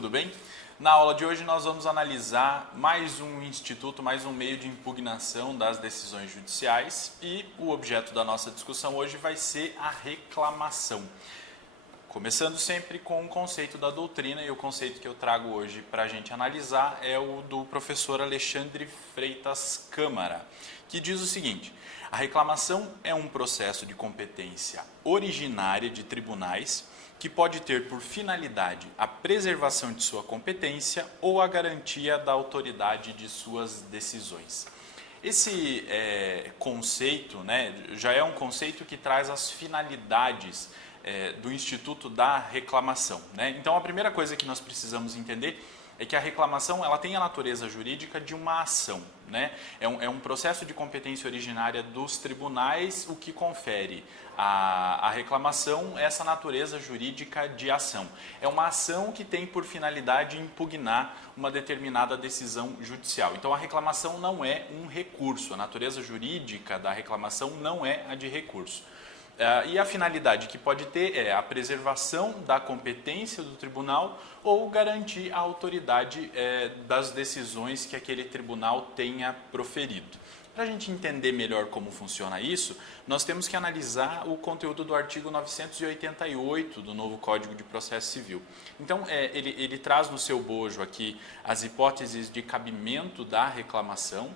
tudo bem? Na aula de hoje nós vamos analisar mais um instituto, mais um meio de impugnação das decisões judiciais e o objeto da nossa discussão hoje vai ser a reclamação. Começando sempre com o conceito da doutrina, e o conceito que eu trago hoje para a gente analisar é o do professor Alexandre Freitas Câmara, que diz o seguinte: a reclamação é um processo de competência originária de tribunais que pode ter por finalidade a preservação de sua competência ou a garantia da autoridade de suas decisões. Esse conceito, já é um conceito que traz as finalidades do Instituto da Reclamação. Então, a primeira coisa que nós precisamos entender é que a reclamação ela tem a natureza jurídica de uma ação. É um processo de competência originária dos tribunais, o que confere à reclamação essa natureza jurídica de ação. É uma ação que tem por finalidade impugnar uma determinada decisão judicial. Então, a reclamação não é um recurso, a natureza jurídica da reclamação não é a de recurso. E a finalidade que pode ter é a preservação da competência do tribunal ou garantir a autoridade das decisões que aquele tribunal tenha proferido. Para a gente entender melhor como funciona isso, nós temos que analisar o conteúdo do artigo 988 do novo Código de Processo Civil. Então, ele traz no seu bojo aqui as hipóteses de cabimento da reclamação,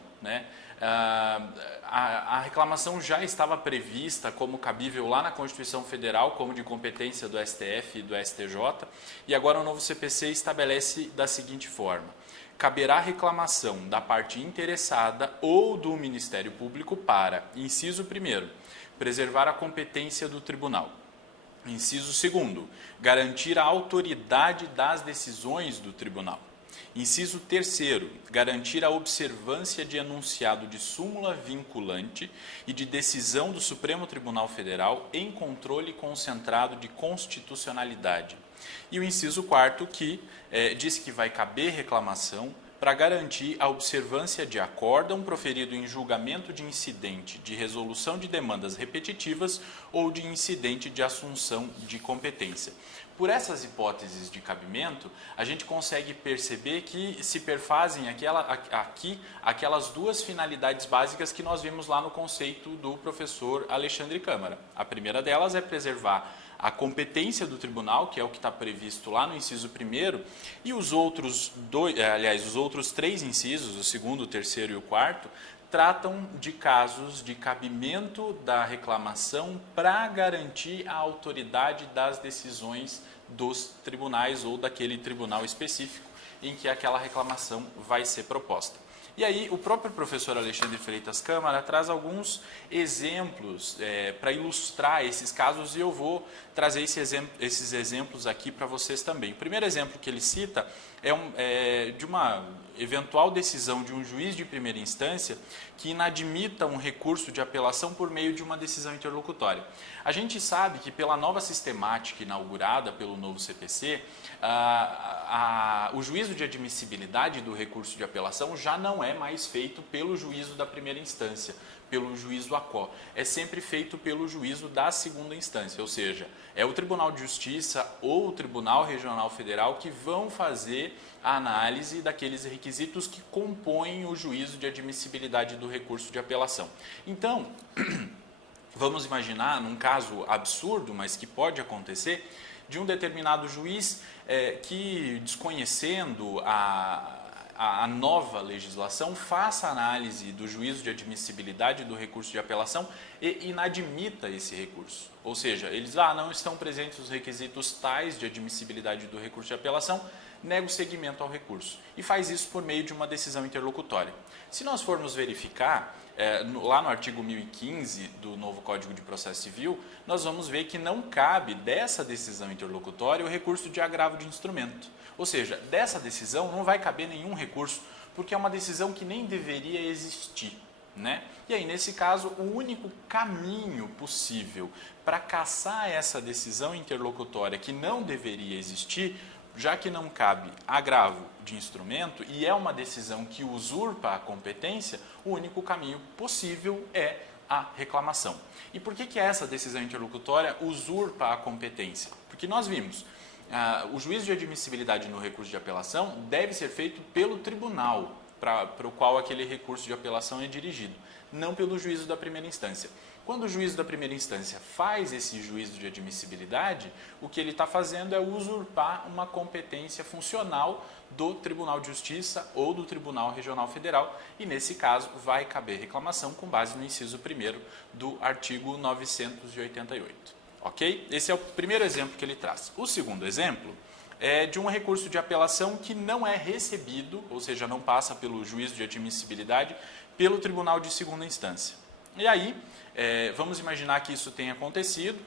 A reclamação já estava prevista como cabível lá na Constituição Federal, como de competência do STF e do STJ, e agora o novo CPC estabelece da seguinte forma: caberá reclamação da parte interessada ou do Ministério Público para, inciso 1º, preservar a competência do tribunal. Inciso 2º, garantir a autoridade das decisões do tribunal. Inciso 3º, garantir a observância de enunciado de súmula vinculante e de decisão do Supremo Tribunal Federal em controle concentrado de constitucionalidade. E o inciso 4º, que diz que vai caber reclamação para garantir a observância de acórdão proferido em julgamento de incidente de resolução de demandas repetitivas ou de incidente de assunção de competência. Por essas hipóteses de cabimento, a gente consegue perceber que se perfazem aqui aquelas duas finalidades básicas que nós vimos lá no conceito do professor Alexandre Câmara. A primeira delas é preservar a competência do tribunal, que é o que está previsto lá no inciso 1º, e os outros três incisos, o 2º, o 3º e o 4º, tratam de casos de cabimento da reclamação para garantir a autoridade das decisões dos tribunais ou daquele tribunal específico em que aquela reclamação vai ser proposta. E aí o próprio professor Alexandre Freitas Câmara traz alguns exemplos para ilustrar esses casos, e eu vou trazer esses exemplos aqui para vocês também. O primeiro exemplo que ele cita é de uma eventual decisão de um juiz de primeira instância que inadmita um recurso de apelação por meio de uma decisão interlocutória. A gente sabe que pela nova sistemática inaugurada pelo novo CPC, o juízo de admissibilidade do recurso de apelação já não é mais feito pelo juízo da primeira instância, pelo juízo ACO. É sempre feito pelo juízo da segunda instância, ou seja, é o Tribunal de Justiça ou o Tribunal Regional Federal que vão fazer a análise daqueles requisitos que compõem o juízo de admissibilidade do recurso de apelação. Então, vamos imaginar, num caso absurdo, mas que pode acontecer, de um determinado juiz que, desconhecendo a nova legislação, faça análise do juízo de admissibilidade do recurso de apelação e inadmita esse recurso. Ou seja, eles não estão presentes os requisitos tais de admissibilidade do recurso de apelação, nega o seguimento ao recurso. E faz isso por meio de uma decisão interlocutória. Se nós formos verificar, lá no artigo 1015 do novo Código de Processo Civil, nós vamos ver que não cabe dessa decisão interlocutória o recurso de agravo de instrumento. Ou seja, dessa decisão não vai caber nenhum recurso, porque é uma decisão que nem deveria existir. E aí, nesse caso, o único caminho possível para cassar essa decisão interlocutória que não deveria existir, já que não cabe agravo de instrumento e é uma decisão que usurpa a competência, o único caminho possível é a reclamação. E por que essa decisão interlocutória usurpa a competência? Porque nós vimos, o juízo de admissibilidade no recurso de apelação deve ser feito pelo tribunal para o qual aquele recurso de apelação é dirigido, não pelo juízo da primeira instância. Quando o juízo da primeira instância faz esse juízo de admissibilidade, o que ele está fazendo é usurpar uma competência funcional do Tribunal de Justiça ou do Tribunal Regional Federal, e nesse caso vai caber reclamação com base no inciso 1º do artigo 988. Ok? Esse é o primeiro exemplo que ele traz. O segundo exemplo é de um recurso de apelação que não é recebido, ou seja, não passa pelo juízo de admissibilidade, pelo Tribunal de Segunda Instância. E aí, vamos imaginar que isso tenha acontecido,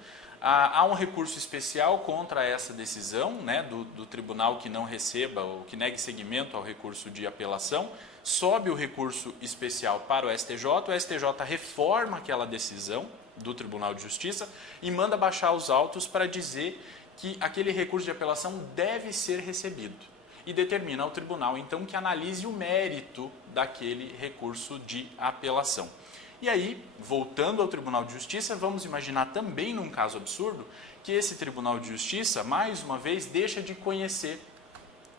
há um recurso especial contra essa decisão, né, do tribunal que não receba ou que negue seguimento ao recurso de apelação, sobe o recurso especial para o STJ reforma aquela decisão do Tribunal de Justiça e manda baixar os autos para dizer que aquele recurso de apelação deve ser recebido. E determina ao tribunal, então, que analise o mérito daquele recurso de apelação. E aí, voltando ao Tribunal de Justiça, vamos imaginar também num caso absurdo que esse Tribunal de Justiça, mais uma vez, deixa de conhecer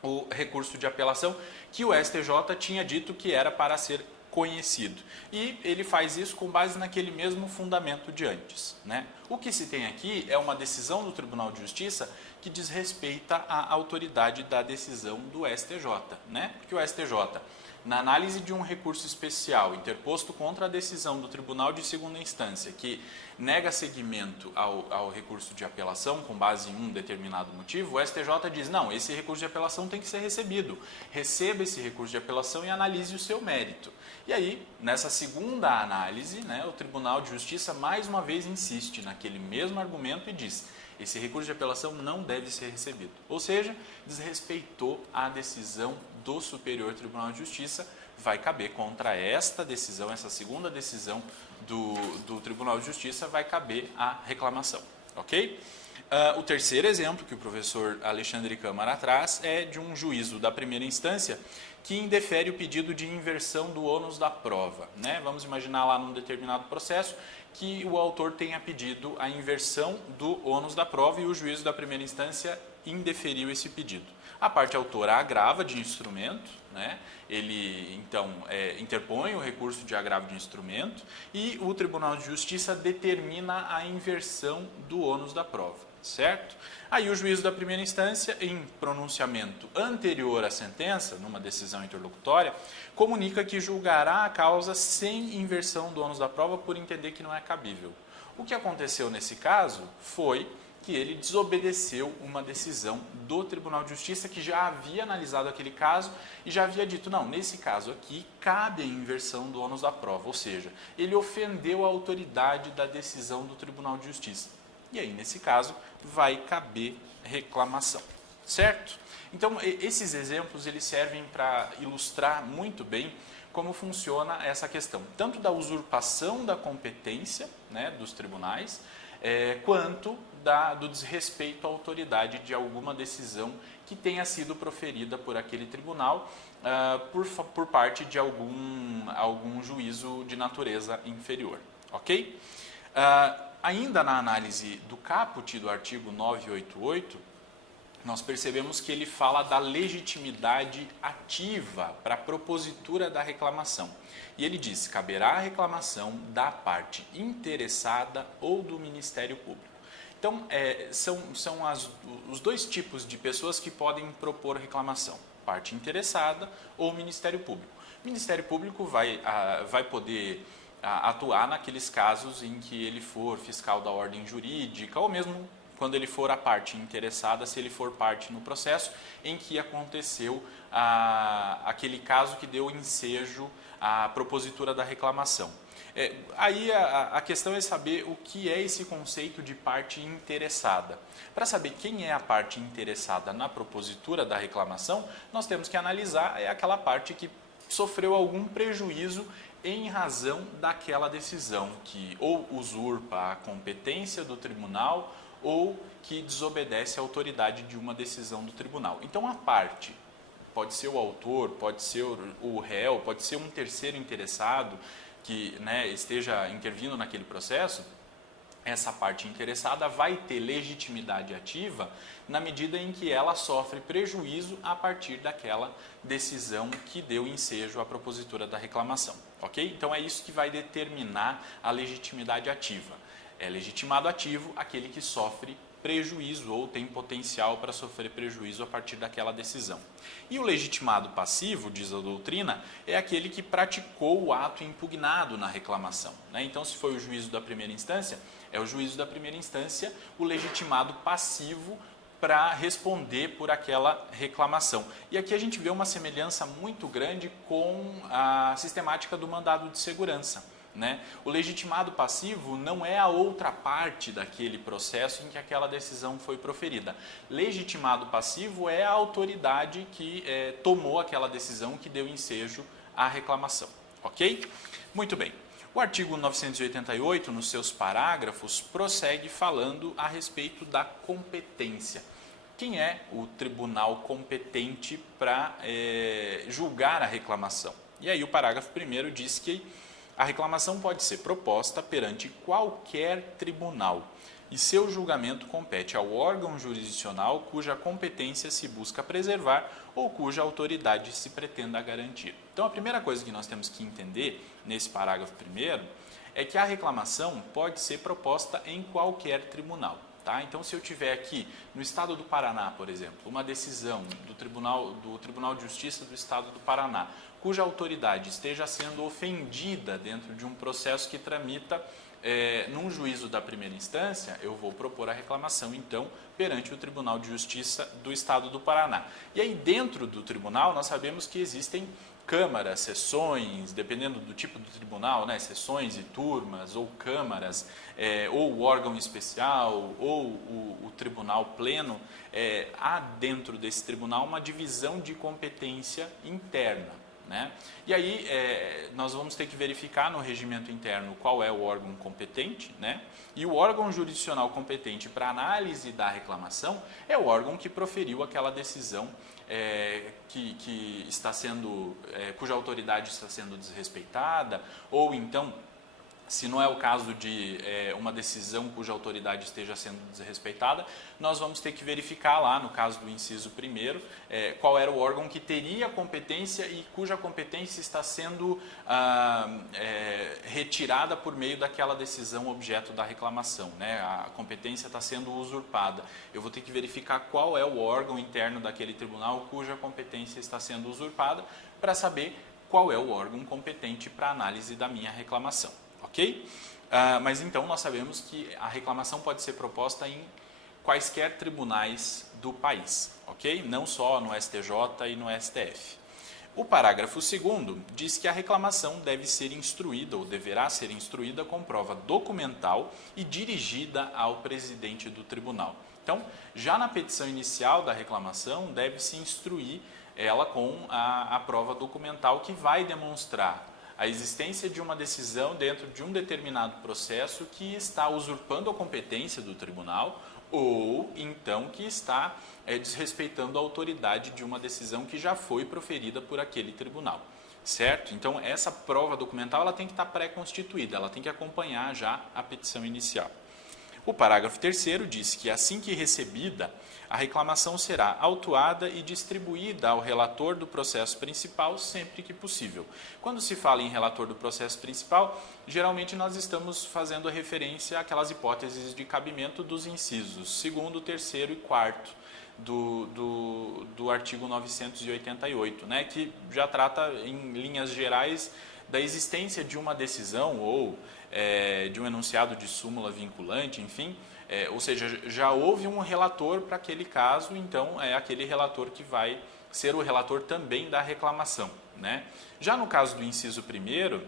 o recurso de apelação que o STJ tinha dito que era para ser conhecido. E ele faz isso com base naquele mesmo fundamento de antes, né? O que se tem aqui é uma decisão do Tribunal de Justiça que diz respeito à autoridade da decisão do STJ, né? Porque o STJ, na análise de um recurso especial interposto contra a decisão do Tribunal de Segunda Instância, que nega seguimento ao recurso de apelação com base em um determinado motivo, o STJ diz, não, esse recurso de apelação tem que ser recebido. Receba esse recurso de apelação e analise o seu mérito. E aí, nessa segunda análise, né, o Tribunal de Justiça mais uma vez insiste naquele mesmo argumento e diz, esse recurso de apelação não deve ser recebido. Ou seja, desrespeitou a decisão do Superior Tribunal de Justiça, vai caber contra esta decisão, essa segunda decisão do Tribunal de Justiça, vai caber a reclamação. Ok? O terceiro exemplo que o professor Alexandre Câmara traz é de um juízo da primeira instância que indefere o pedido de inversão do ônus da prova, né? Vamos imaginar lá num determinado processo que o autor tenha pedido a inversão do ônus da prova e o juízo da primeira instância indeferiu esse pedido. A parte autora agrava de instrumento, né? Ele então interpõe o recurso de agravo de instrumento e o Tribunal de Justiça determina a inversão do ônus da prova, certo? Aí o juízo da primeira instância, em pronunciamento anterior à sentença, numa decisão interlocutória, comunica que julgará a causa sem inversão do ônus da prova por entender que não é cabível. O que aconteceu nesse caso foi que ele desobedeceu uma decisão do Tribunal de Justiça que já havia analisado aquele caso e já havia dito, não, nesse caso aqui cabe a inversão do ônus da prova, ou seja, ele ofendeu a autoridade da decisão do Tribunal de Justiça. E aí, nesse caso, vai caber reclamação, certo? Então, esses exemplos eles servem para ilustrar muito bem como funciona essa questão, tanto da usurpação da competência, né, dos tribunais, quanto do desrespeito à autoridade de alguma decisão que tenha sido proferida por aquele tribunal por parte de algum juízo de natureza inferior, ok? Ainda na análise do caput do artigo 988, nós percebemos que ele fala da legitimidade ativa para a propositura da reclamação. E ele diz, caberá a reclamação da parte interessada ou do Ministério Público. Então, são os dois tipos de pessoas que podem propor reclamação, parte interessada ou Ministério Público. O Ministério Público vai poder atuar naqueles casos em que ele for fiscal da ordem jurídica ou mesmo quando ele for a parte interessada, se ele for parte no processo em que aconteceu aquele caso que deu ensejo à propositura da reclamação. Aí a questão é saber o que é esse conceito de parte interessada. Para saber quem é a parte interessada na propositura da reclamação, nós temos que analisar aquela parte que sofreu algum prejuízo em razão daquela decisão que ou usurpa a competência do tribunal ou que desobedece à autoridade de uma decisão do tribunal. Então, a parte pode ser o autor, pode ser o réu, pode ser um terceiro interessado que esteja intervindo naquele processo, essa parte interessada vai ter legitimidade ativa na medida em que ela sofre prejuízo a partir daquela decisão que deu ensejo à propositura da reclamação, ok? Então é isso que vai determinar a legitimidade ativa. É legitimado ativo aquele que sofre prejuízo ou tem potencial para sofrer prejuízo a partir daquela decisão. E o legitimado passivo, diz a doutrina, é aquele que praticou o ato impugnado na reclamação, né? Então, se foi o juízo da primeira instância, é o juízo da primeira instância o legitimado passivo para responder por aquela reclamação. E aqui a gente vê uma semelhança muito grande com a sistemática do mandado de segurança, né? O legitimado passivo não é a outra parte daquele processo em que aquela decisão foi proferida. Legitimado passivo é a autoridade que tomou aquela decisão que deu ensejo à reclamação, ok? Muito bem. O artigo 988, nos seus parágrafos, prossegue falando a respeito da competência. Quem é o tribunal competente para julgar a reclamação? E aí o parágrafo 1º diz que a reclamação pode ser proposta perante qualquer tribunal e seu julgamento compete ao órgão jurisdicional cuja competência se busca preservar ou cuja autoridade se pretenda garantir. Então, a primeira coisa que nós temos que entender nesse parágrafo 1º é que a reclamação pode ser proposta em qualquer tribunal. Tá? Então, se eu tiver aqui no Estado do Paraná, por exemplo, uma decisão do Tribunal de Justiça do Estado do Paraná, cuja autoridade esteja sendo ofendida dentro de um processo que tramita num juízo da primeira instância, eu vou propor a reclamação, então, perante o Tribunal de Justiça do Estado do Paraná. E aí, dentro do tribunal, nós sabemos que existem câmaras, sessões, dependendo do tipo do tribunal, né, sessões e turmas, ou câmaras, ou o órgão especial, ou o tribunal pleno. Há dentro desse tribunal uma divisão de competência interna, né? E aí nós vamos ter que verificar no regimento interno qual é o órgão competente, né? E o órgão jurisdicional competente para análise da reclamação é o órgão que proferiu aquela decisão que está sendo, cuja autoridade está sendo desrespeitada, ou então, se não é o caso de uma decisão cuja autoridade esteja sendo desrespeitada, nós vamos ter que verificar lá, no caso do inciso 1º, qual era o órgão que teria competência e cuja competência está sendo retirada por meio daquela decisão objeto da reclamação, né? A competência está sendo usurpada. Eu vou ter que verificar qual é o órgão interno daquele tribunal cuja competência está sendo usurpada para saber qual é o órgão competente para análise da minha reclamação. Ok? Mas então nós sabemos que a reclamação pode ser proposta em quaisquer tribunais do país, ok? Não só no STJ e no STF. O parágrafo 2º diz que a reclamação deve ser instruída ou deverá ser instruída com prova documental e dirigida ao presidente do tribunal. Então, já na petição inicial da reclamação, deve-se instruir ela com a prova documental que vai demonstrar a existência de uma decisão dentro de um determinado processo que está usurpando a competência do tribunal ou então que está desrespeitando a autoridade de uma decisão que já foi proferida por aquele tribunal, certo? Então, essa prova documental ela tem que estar pré-constituída, ela tem que acompanhar já a petição inicial. O parágrafo 3º diz que, assim que recebida, a reclamação será autuada e distribuída ao relator do processo principal sempre que possível. Quando se fala em relator do processo principal, geralmente nós estamos fazendo referência àquelas hipóteses de cabimento dos incisos 2º, 3º e 4º do artigo 988, né, que já trata, em linhas gerais, da existência de uma decisão ou de um enunciado de súmula vinculante, enfim, ou seja, já houve um relator para aquele caso, então é aquele relator que vai ser o relator também da reclamação, né? Já no caso do inciso 1º,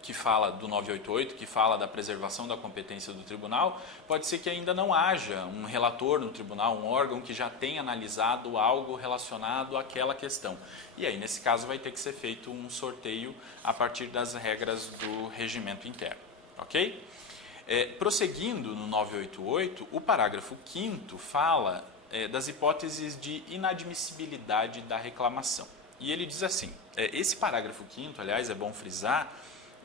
que fala do 988, que fala da preservação da competência do tribunal, pode ser que ainda não haja um relator no tribunal, um órgão que já tenha analisado algo relacionado àquela questão. E aí, nesse caso, vai ter que ser feito um sorteio a partir das regras do regimento interno, ok? Prosseguindo no 988, o parágrafo 5º fala das hipóteses de inadmissibilidade da reclamação. E ele diz assim, esse parágrafo 5º, aliás, é bom frisar,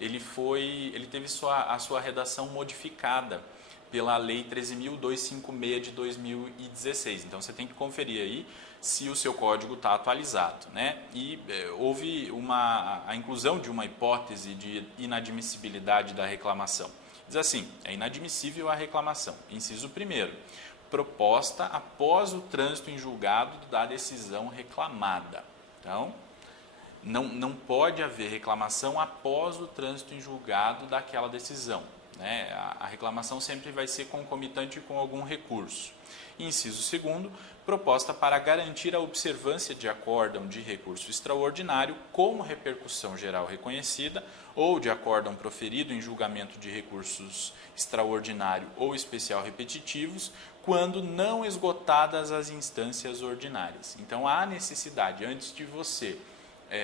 ele teve a sua redação modificada pela Lei 13.256 de 2016. Então, você tem que conferir aí se o seu código está atualizado, né? E houve a inclusão de uma hipótese de inadmissibilidade da reclamação. Diz assim: é inadmissível a reclamação. Inciso 1º, proposta após o trânsito em julgado da decisão reclamada. Então, não pode haver reclamação após o trânsito em julgado daquela decisão, né? A reclamação sempre vai ser concomitante com algum recurso. Inciso 2º, proposta para garantir a observância de acórdão de recurso extraordinário como repercussão geral reconhecida ou de acórdão proferido em julgamento de recursos extraordinário ou especial repetitivos, quando não esgotadas as instâncias ordinárias. Então, há necessidade, antes de você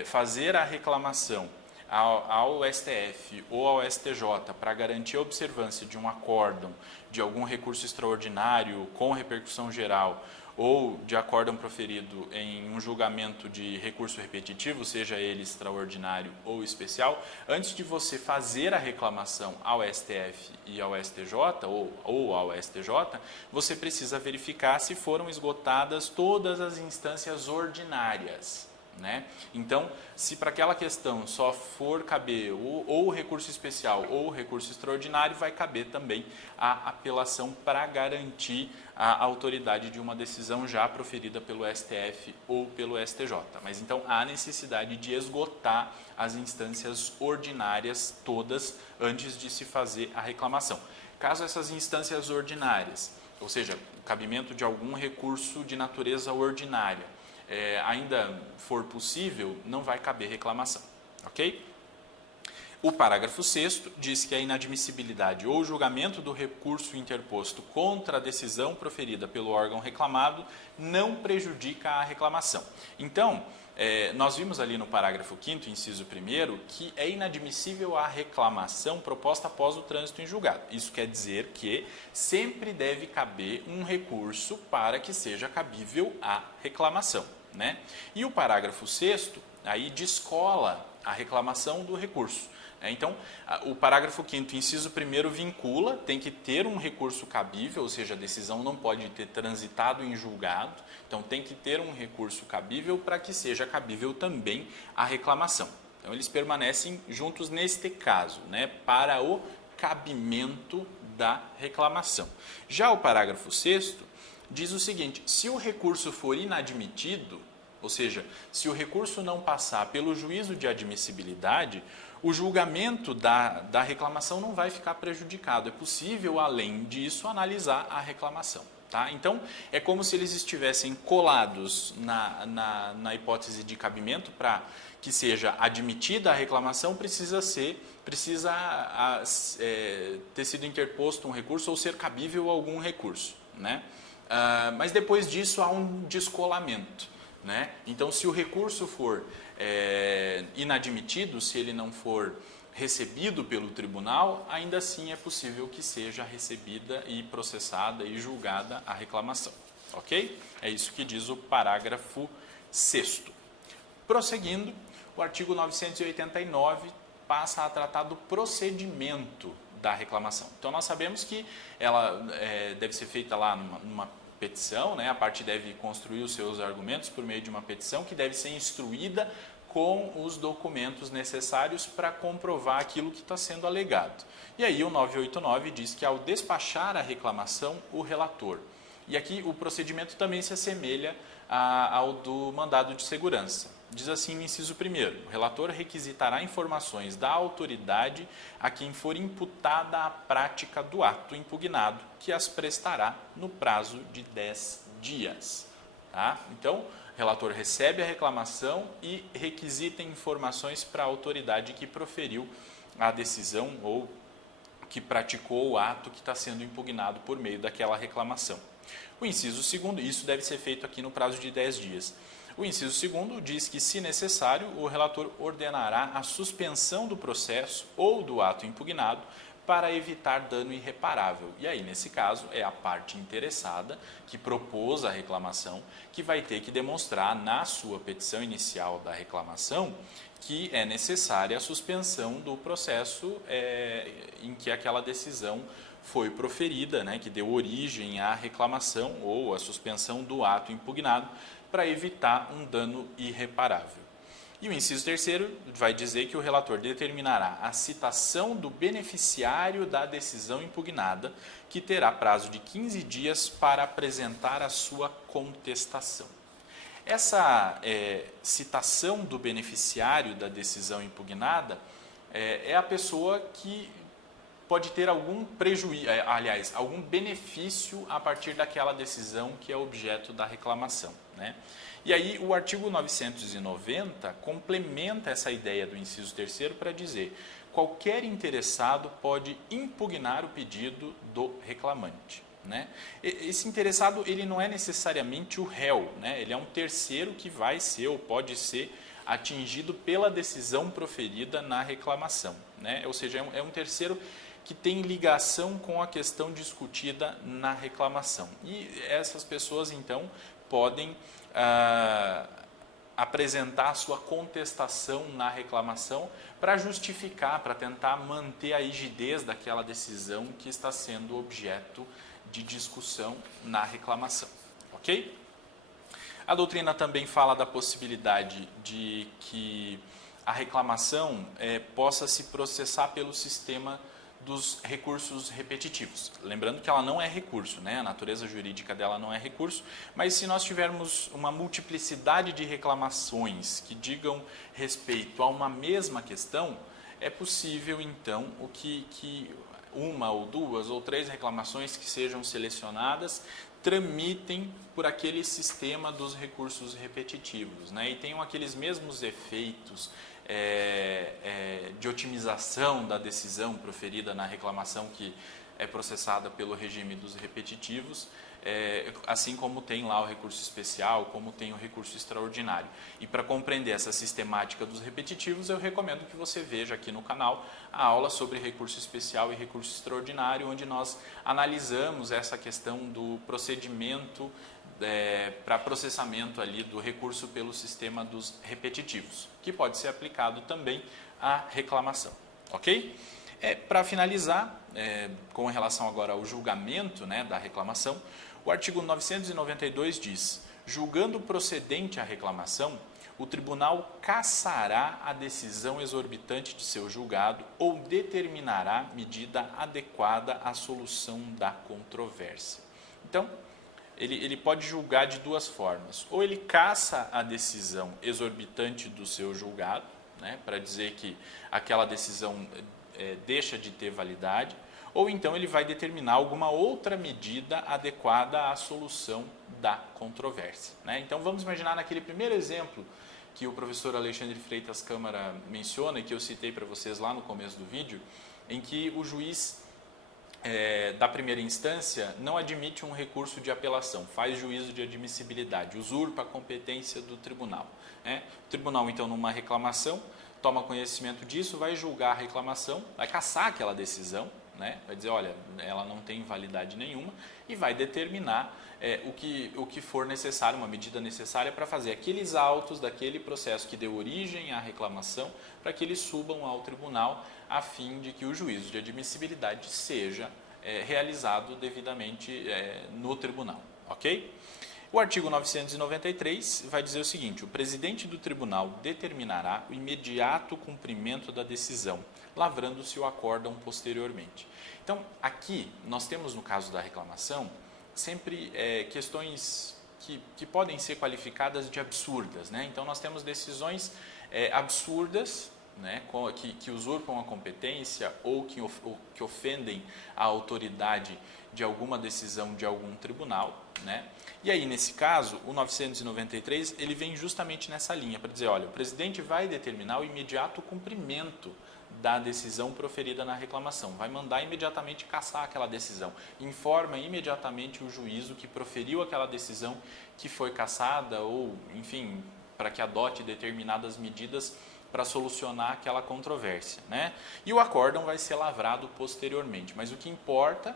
fazer a reclamação ao STF ou ao STJ para garantir a observância de um acórdão, de algum recurso extraordinário com repercussão geral ou de acórdão proferido em um julgamento de recurso repetitivo, seja ele extraordinário ou especial, antes de você fazer a reclamação ao STF e ao STJ ou ao STJ, você precisa verificar se foram esgotadas todas as instâncias ordinárias, né? Então, se para aquela questão só for caber ou o recurso especial ou o recurso extraordinário, vai caber também a apelação para garantir a autoridade de uma decisão já proferida pelo STF ou pelo STJ. Mas então há necessidade de esgotar as instâncias ordinárias todas antes de se fazer a reclamação. Caso essas instâncias ordinárias, ou seja, o cabimento de algum recurso de natureza ordinária, ainda for possível, não vai caber reclamação, ok? O parágrafo 6º diz que a inadmissibilidade ou julgamento do recurso interposto contra a decisão proferida pelo órgão reclamado não prejudica a reclamação. Então, nós vimos ali no parágrafo 5º, inciso 1º, que é inadmissível a reclamação proposta após o trânsito em julgado. Isso quer dizer que sempre deve caber um recurso para que seja cabível a reclamação, né? E o parágrafo 6º aí descola a reclamação do recurso. Então, o parágrafo 5º, inciso 1º, vincula, tem que ter um recurso cabível, ou seja, a decisão não pode ter transitado em julgado, então tem que ter um recurso cabível para que seja cabível também a reclamação. Então, eles permanecem juntos neste caso, né, para o cabimento da reclamação. Já o parágrafo 6º diz o seguinte: se o recurso for inadmitido, ou seja, se o recurso não passar pelo juízo de admissibilidade, o julgamento da reclamação não vai ficar prejudicado. É possível, além disso, analisar a reclamação. Tá? Então, é como se eles estivessem colados na hipótese de cabimento. Para que seja admitida a reclamação, precisa ter sido interposto um recurso ou ser cabível algum recurso, né? Mas depois disso há um descolamento, né? Então, se o recurso for inadmitido, se ele não for recebido pelo tribunal, ainda assim é possível que seja recebida e processada e julgada a reclamação, ok? É isso que diz o parágrafo 6º. Prosseguindo, o artigo 989 passa a tratar do procedimento da reclamação. Então, nós sabemos que ela deve ser feita lá numa petição, né? A parte deve construir os seus argumentos por meio de uma petição que deve ser instruída com os documentos necessários para comprovar aquilo que está sendo alegado. E aí o 989 diz que ao despachar a reclamação, o relator. E aqui o procedimento também se assemelha ao do mandado de segurança. Diz assim no inciso 1º, o relator requisitará informações da autoridade a quem for imputada a prática do ato impugnado, que as prestará no prazo de 10 dias. Tá? Então, o relator recebe a reclamação e requisita informações para a autoridade que proferiu a decisão ou que praticou o ato que está sendo impugnado por meio daquela reclamação. O inciso 2º, isso deve ser feito aqui no prazo de 10 dias. O inciso 2º diz que, se necessário, o relator ordenará a suspensão do processo ou do ato impugnado para evitar dano irreparável. E aí, nesse caso, é a parte interessada que propôs a reclamação que vai ter que demonstrar na sua petição inicial da reclamação que é necessária a suspensão do processo em que aquela decisão foi proferida, né, que deu origem à reclamação ou à suspensão do ato impugnado, para evitar um dano irreparável. E o inciso terceiro vai dizer que o relator determinará a citação do beneficiário da decisão impugnada, que terá prazo de 15 dias para apresentar a sua contestação. Essa citação do beneficiário da decisão impugnada é a pessoa que pode ter algum prejuízo, algum benefício a partir daquela decisão que é objeto da reclamação, né? E aí o artigo 990 complementa essa ideia do inciso terceiro para dizer: qualquer interessado pode impugnar o pedido do reclamante, né? Esse interessado, ele não é necessariamente o réu, né? Ele é um terceiro que vai ser ou pode ser atingido pela decisão proferida na reclamação, né? Ou seja, é um terceiro que tem ligação com a questão discutida na reclamação. E essas pessoas, então, podem apresentar a sua contestação na reclamação para justificar, para tentar manter a rigidez daquela decisão que está sendo objeto de discussão na reclamação. Ok? A doutrina também fala da possibilidade de que a reclamação possa se processar pelo sistema dos recursos repetitivos. Lembrando que ela não é recurso, né? A natureza jurídica dela não é recurso, mas se nós tivermos uma multiplicidade de reclamações que digam respeito a uma mesma questão, é possível então que uma ou duas ou três reclamações que sejam selecionadas tramitem por aquele sistema dos recursos repetitivos, né? E tenham aqueles mesmos efeitos de otimização da decisão proferida na reclamação que é processada pelo regime dos repetitivos, assim como tem lá o recurso especial, como tem o recurso extraordinário. E para compreender essa sistemática dos repetitivos, eu recomendo que você veja aqui no canal a aula sobre recurso especial e recurso extraordinário, onde nós analisamos essa questão do procedimento para processamento ali do recurso pelo sistema dos repetitivos, que pode ser aplicado também à reclamação, ok? Para finalizar, com relação agora ao julgamento, né, da reclamação, o artigo 992 diz: julgando procedente a reclamação, o tribunal cassará a decisão exorbitante de seu julgado ou determinará medida adequada à solução da controvérsia. Então, ele pode julgar de duas formas. Ou ele cassa a decisão exorbitante do seu julgado, né, para dizer que aquela decisão deixa de ter validade, ou então ele vai determinar alguma outra medida adequada à solução da controvérsia, né? Então vamos imaginar naquele primeiro exemplo que o professor Alexandre Freitas Câmara menciona e que eu citei para vocês lá no começo do vídeo, em que o juiz da primeira instância não admite um recurso de apelação, faz juízo de admissibilidade, usurpa a competência do tribunal, né? O tribunal, então, numa reclamação, toma conhecimento disso, vai julgar a reclamação, vai cassar aquela decisão, né? Vai dizer, olha, ela não tem validade nenhuma, e vai determinar o que for necessário, uma medida necessária para fazer aqueles autos daquele processo que deu origem à reclamação, para que eles subam ao tribunal, a fim de que o juízo de admissibilidade seja realizado devidamente no tribunal, ok? O artigo 993 vai dizer o seguinte: o presidente do tribunal determinará o imediato cumprimento da decisão, lavrando-se o acórdão posteriormente. Então, aqui, nós temos no caso da reclamação, sempre questões que podem ser qualificadas de absurdas, né? Então, nós temos decisões absurdas, né, que usurpam a competência ou que ofendem a autoridade de alguma decisão de algum tribunal, né? E aí, nesse caso, o 993, ele vem justamente nessa linha, para dizer, olha, o presidente vai determinar o imediato cumprimento da decisão proferida na reclamação, vai mandar imediatamente cassar aquela decisão, informa imediatamente o juízo que proferiu aquela decisão que foi cassada ou, enfim, para que adote determinadas medidas para solucionar aquela controvérsia, né? E o acórdão vai ser lavrado posteriormente, mas o que importa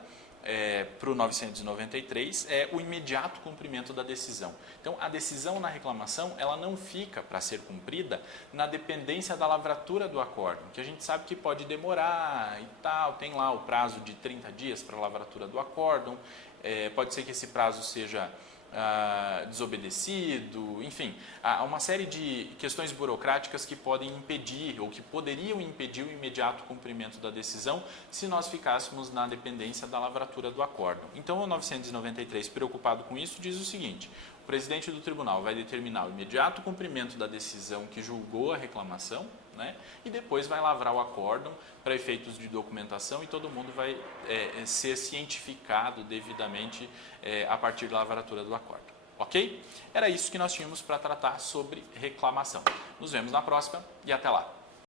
para o 993 é o imediato cumprimento da decisão. Então, a decisão na reclamação, ela não fica para ser cumprida na dependência da lavratura do acórdão, que a gente sabe que pode demorar e tal, tem lá o prazo de 30 dias para a lavratura do acórdão, pode ser que esse prazo seja desobedecido, enfim, há uma série de questões burocráticas que podem impedir ou que poderiam impedir o imediato cumprimento da decisão se nós ficássemos na dependência da lavratura do acórdão. Então, o 993, preocupado com isso, diz o seguinte: o presidente do tribunal vai determinar o imediato cumprimento da decisão que julgou a reclamação, né, e depois vai lavrar o acórdão para efeitos de documentação e todo mundo vai ser cientificado devidamente a partir da lavratura do acórdão. Ok? Era isso que nós tínhamos para tratar sobre reclamação. Nos vemos na próxima e até lá.